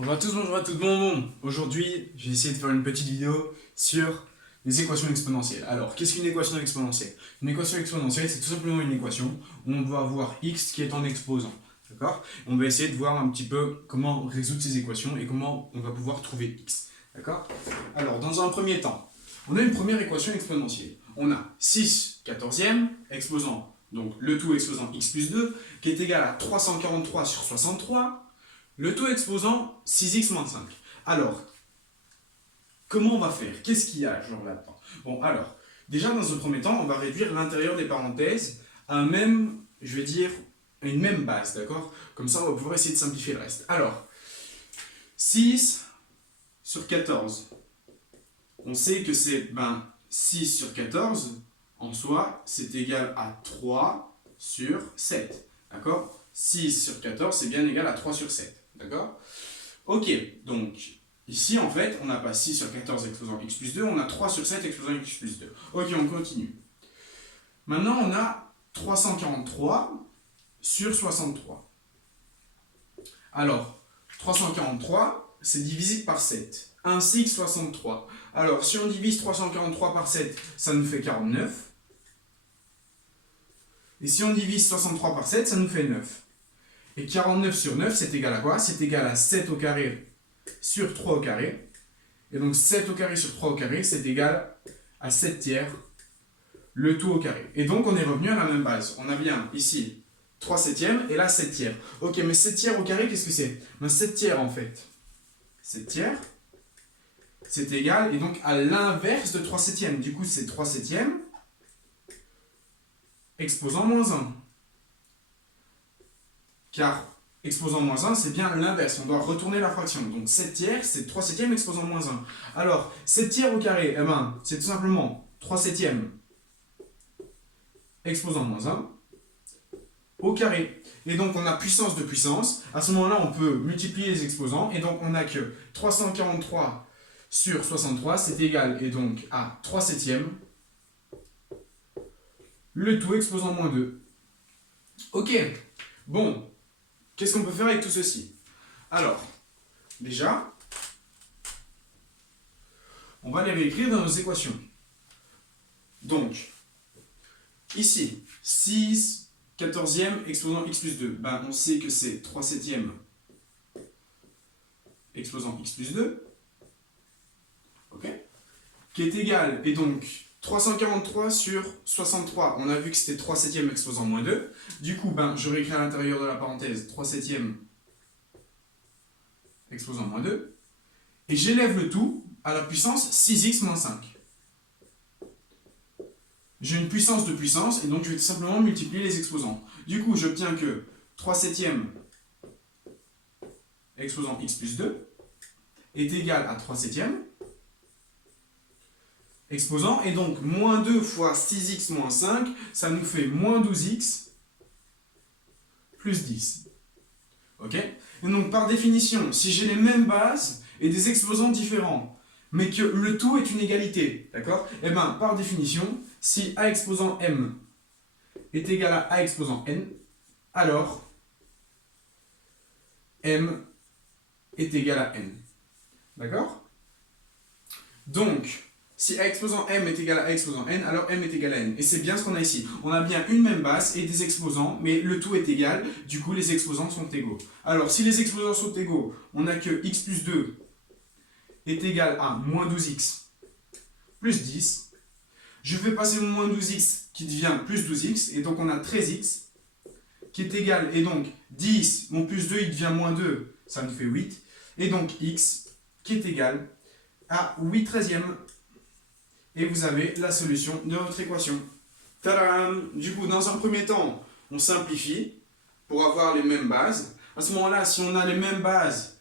Bonjour à tous, bonjour à tout le monde. Aujourd'hui, je vais essayer de faire une petite vidéo sur les équations exponentielles. Alors, qu'est-ce qu'une équation exponentielle? Une équation exponentielle, c'est tout simplement une équation où on doit avoir x qui est en exposant. D'accord? On va essayer de voir un petit peu comment résoudre ces équations et comment on va pouvoir trouver x. D'accord? Alors, dans un premier temps, on a une première équation exponentielle. On a 6 quatorzièmes exposant, donc le tout exposant x plus 2, qui est égal à 343 sur 63. Le tout exposant 6x moins 5. Alors, comment on va faire? Qu'est-ce qu'il y a genre là-dedans? Bon, alors, déjà dans un premier temps, on va réduire l'intérieur des parenthèses à un même, je vais dire, à une même base, d'accord? Comme ça, on va pouvoir essayer de simplifier le reste. Alors, 6 sur 14. On sait que c'est 6 sur 14, en soi, c'est égal à 3 sur 7. D'accord? 6 sur 14, c'est bien égal à 3 sur 7. D'accord? Ok, donc ici en fait, on n'a pas 6 sur 14 exposant x plus 2, on a 3 sur 7 exposant x plus 2. Ok, on continue. Maintenant, on a 343 sur 63. Alors, 343, c'est divisible par 7, ainsi que 63. Alors, si on divise 343 par 7, ça nous fait 49. Et si on divise 63 par 7, ça nous fait 9. Et 49 sur 9, c'est égal à quoi? C'est égal à 7 au carré sur 3 au carré. Et donc 7 au carré sur 3 au carré, c'est égal à 7 tiers, le tout au carré. Et donc on est revenu à la même base. On a bien ici 3 septièmes et là 7 tiers. Ok, mais 7 tiers au carré, qu'est-ce que c'est? 7 tiers en fait. 7 tiers, c'est égal, et donc à l'inverse de 3 septièmes. Du coup, c'est 3 septièmes exposant moins 1. Car exposant moins 1, c'est bien l'inverse. On doit retourner la fraction. Donc 7 tiers, c'est 3 septièmes exposant moins 1. Alors, 7 tiers au carré, c'est tout simplement 3 septièmes exposant moins 1 au carré. Et donc, on a puissance de puissance. À ce moment-là, on peut multiplier les exposants. Et donc, on a que 343 sur 63, c'est égal, et donc à 3 septièmes, le tout exposant moins 2. Ok, bon. Qu'est-ce qu'on peut faire avec tout ceci? Alors, déjà, on va les réécrire dans nos équations. Donc, ici, 6 quatorzièmes exposant x plus 2. On sait que c'est 3 septièmes exposant x plus 2. Ok? Qui est égal, et donc 343 sur 63. On a vu que c'était 3 septièmes exposant moins 2. Du coup, je réécris à l'intérieur de la parenthèse 3 septièmes exposant moins 2. Et j'élève le tout à la puissance 6x moins 5. J'ai une puissance de puissance, et donc je vais tout simplement multiplier les exposants. Du coup, j'obtiens que 3 septièmes exposant x plus 2 est égal à 3 septièmes exposant, et donc moins 2 fois 6x moins 5, ça nous fait moins 12x plus 10. Ok? Et donc par définition, si j'ai les mêmes bases et des exposants différents, mais que le tout est une égalité, d'accord? Et par définition, si a exposant m est égal à a exposant n, alors m est égal à n. D'accord? Donc, si a exposant m est égal à a exposant n, alors m est égal à n. Et c'est bien ce qu'on a ici. On a bien une même base et des exposants, mais le tout est égal, du coup les exposants sont égaux. Alors, si les exposants sont égaux, on a que x plus 2 est égal à moins 12x plus 10. Je fais passer mon moins 12x qui devient plus 12x, et donc on a 13x qui est égal, et donc 10, mon plus 2, il devient moins 2, ça me fait 8, et donc x qui est égal à 8 treizièmes. Et vous avez la solution de votre équation. Tadam! Du coup, dans un premier temps, on simplifie pour avoir les mêmes bases. À ce moment-là, si on a les mêmes bases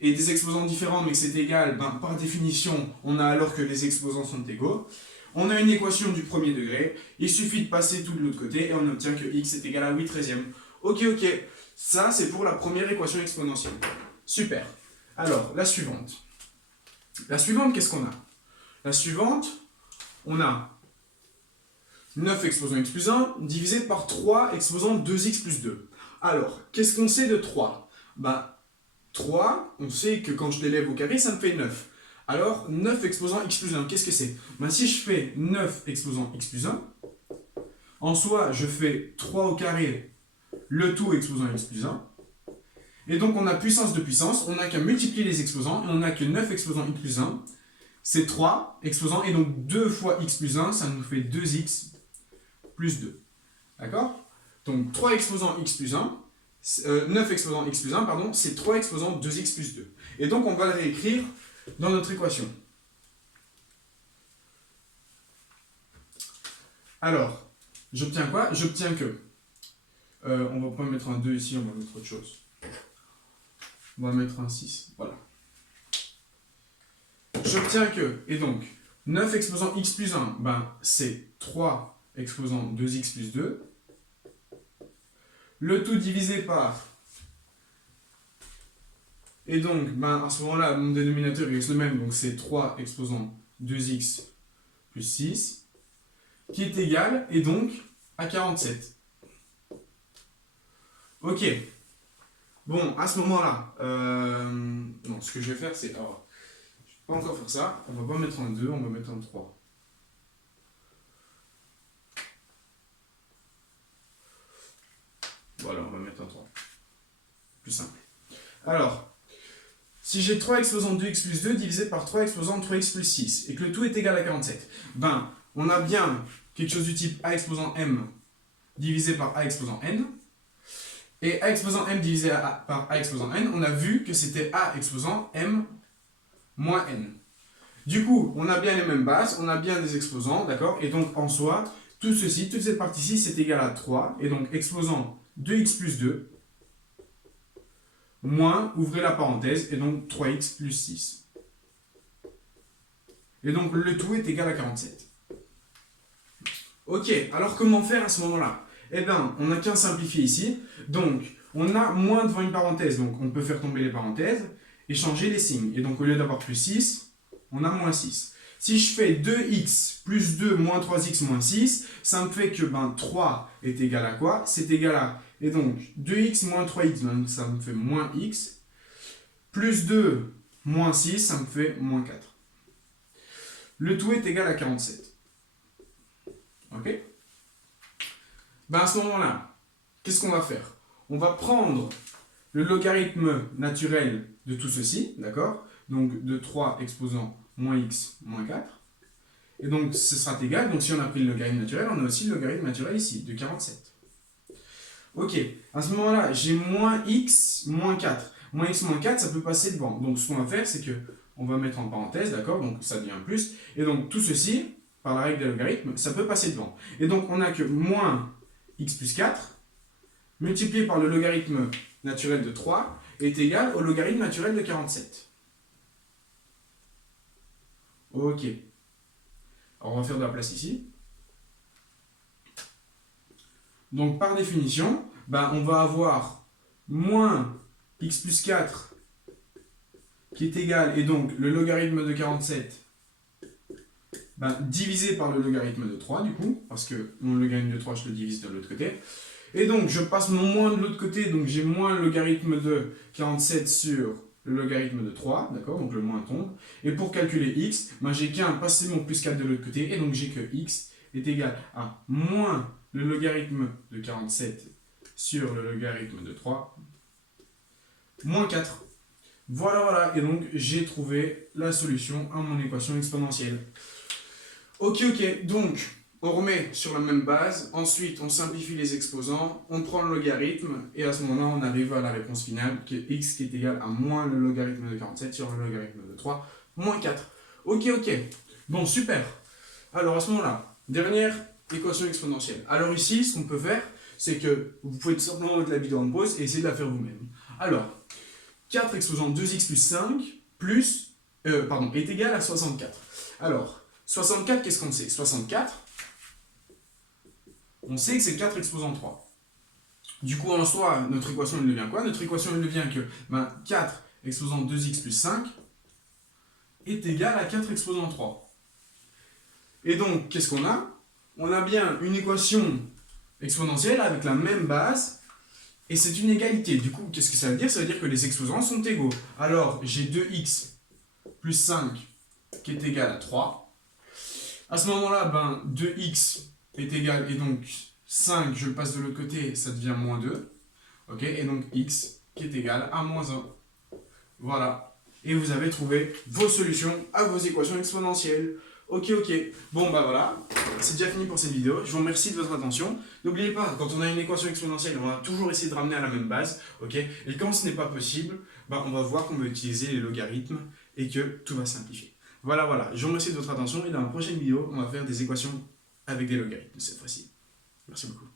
et des exposants différents, mais que c'est égal, par définition, on a alors que les exposants sont égaux. On a une équation du premier degré. Il suffit de passer tout de l'autre côté et on obtient que x est égal à 8 treizièmes. Ok. Ça, c'est pour la première équation exponentielle. Super. Alors, la suivante. La suivante, qu'est-ce qu'on a? La suivante, on a 9 exposant x plus 1 divisé par 3 exposant 2x plus 2. Alors, qu'est-ce qu'on sait de 3? 3, on sait que quand je l'élève au carré, ça me fait 9. Alors, 9 exposant x plus 1, qu'est-ce que c'est? Ben, si je fais 9 exposant x plus 1, en soi, je fais 3 au carré, le tout exposant x plus 1. Et donc, on a puissance de puissance, on n'a qu'à multiplier les exposants, et on n'a que 9 exposant x plus 1. C'est 3 exposants, et donc 2 fois x plus 1, ça nous fait 2x plus 2. D'accord? Donc 3 exposants x plus 1, 9 exposants x plus 1, pardon, c'est 3 exposants 2x plus 2. Et donc on va le réécrire dans notre équation. Alors, j'obtiens quoi? J'obtiens que, on va pas mettre un 2 ici, on va mettre autre chose. On va mettre un 6, voilà. J'obtiens que, et donc, 9 exposant x plus 1, ben, c'est 3 exposant 2x plus 2. Le tout divisé par, et donc, ben, à ce moment-là, mon dénominateur reste le même, donc c'est 3 exposant 2x plus 6, qui est égal, et donc, à 47. Ok. Bon, à ce moment-là, non, ce que je vais faire, c'est, alors, je ne vais pas encore faire ça, on va pas mettre un 2, on va mettre un 3. Voilà, on va mettre un 3. Plus simple. Alors, si j'ai 3 exposant 2x plus 2 divisé par 3 exposant 3x plus 6, et que le tout est égal à 47, ben, on a bien quelque chose du type a exposant m divisé par a exposant n, et a exposant m divisé par a exposant n, on a vu que c'était a exposant m moins n. Du coup, on a bien les mêmes bases, on a bien des exposants, d'accord? Et donc, en soi, tout ceci, toute cette partie-ci, c'est égal à 3, et donc exposant 2x plus 2, moins, ouvrez la parenthèse, et donc 3x plus 6. Et donc le tout est égal à 47. Ok, alors comment faire à ce moment-là? Eh bien, on n'a qu'à simplifier ici. Donc, on a moins devant une parenthèse, donc on peut faire tomber les parenthèses et changer les signes. Et donc au lieu d'avoir plus 6, on a moins 6. Si je fais 2x plus 2 moins 3x moins 6, ça me fait que 3 est égal à quoi? C'est égal à... Et donc, 2x moins 3x, ça me fait moins x. Plus 2 moins 6, ça me fait moins 4. Le tout est égal à 47. Ok? À ce moment-là, qu'est-ce qu'on va faire? On va prendre le logarithme naturel de tout ceci, d'accord? Donc, de 3 exposant moins x moins 4. Et donc, ce sera égal. Donc, si on a pris le logarithme naturel, on a aussi le logarithme naturel ici, de 47. Ok, à ce moment-là, j'ai moins x moins 4. Moins x moins 4, ça peut passer devant. Donc, ce qu'on va faire, c'est que on va mettre en parenthèse, d'accord? Donc, ça devient plus. Et donc, tout ceci, par la règle des logarithmes, ça peut passer devant. Et donc, on a que moins x plus 4, multiplié par le logarithme naturel de 3, est égal au logarithme naturel de 47. Ok. Alors, on va faire de la place ici. Donc, par définition, on va avoir moins x plus 4 qui est égal, et donc le logarithme de 47 divisé par le logarithme de 3, du coup, parce que mon logarithme de 3, je le divise de l'autre côté. Et donc, je passe mon moins de l'autre côté, donc j'ai moins le logarithme de 47 sur le logarithme de 3, d'accord, donc le moins tombe. Et pour calculer x, j'ai qu'à passer mon plus 4 de l'autre côté, et donc j'ai que x est égal à moins le logarithme de 47 sur le logarithme de 3, moins 4. Voilà, et donc j'ai trouvé la solution à mon équation exponentielle. Ok, donc on remet sur la même base, ensuite on simplifie les exposants, on prend le logarithme, et à ce moment-là on arrive à la réponse finale, qui est x qui est égal à moins le logarithme de 47 sur le logarithme de 3, moins 4. Ok, bon, super. Alors à ce moment-là, dernière équation exponentielle. Alors ici, ce qu'on peut faire, c'est que vous pouvez tout simplement mettre la vidéo en pause et essayer de la faire vous-même. Alors, 4 exposant 2x plus 5 est égal à 64. Alors, 64, qu'est-ce qu'on sait? 64, on sait que c'est 4 exposant 3. Du coup, en soi, notre équation, elle devient quoi? Notre équation, elle devient que 4 exposant 2x plus 5 est égal à 4 exposant 3. Et donc, qu'est-ce qu'on a? On a bien une équation exponentielle avec la même base, Et c'est une égalité. Du coup, qu'est-ce que ça veut dire? Ça veut dire que les exposants sont égaux. Alors, j'ai 2x plus 5 qui est égal à 3. À ce moment-là, 2x est égal, et donc 5, je le passe de l'autre côté, ça devient moins 2. Ok, et donc x qui est égal à moins 1. Voilà. Et vous avez trouvé vos solutions à vos équations exponentielles. Ok. Bon, voilà. C'est déjà fini pour cette vidéo. Je vous remercie de votre attention. N'oubliez pas, quand on a une équation exponentielle, on va toujours essayer de ramener à la même base. Ok. Et quand ce n'est pas possible, on va voir qu'on va utiliser les logarithmes et que tout va simplifier. Voilà. Je vous remercie de votre attention et dans la prochaine vidéo, on va faire des équations avec des logarithmes cette fois-ci. Merci beaucoup.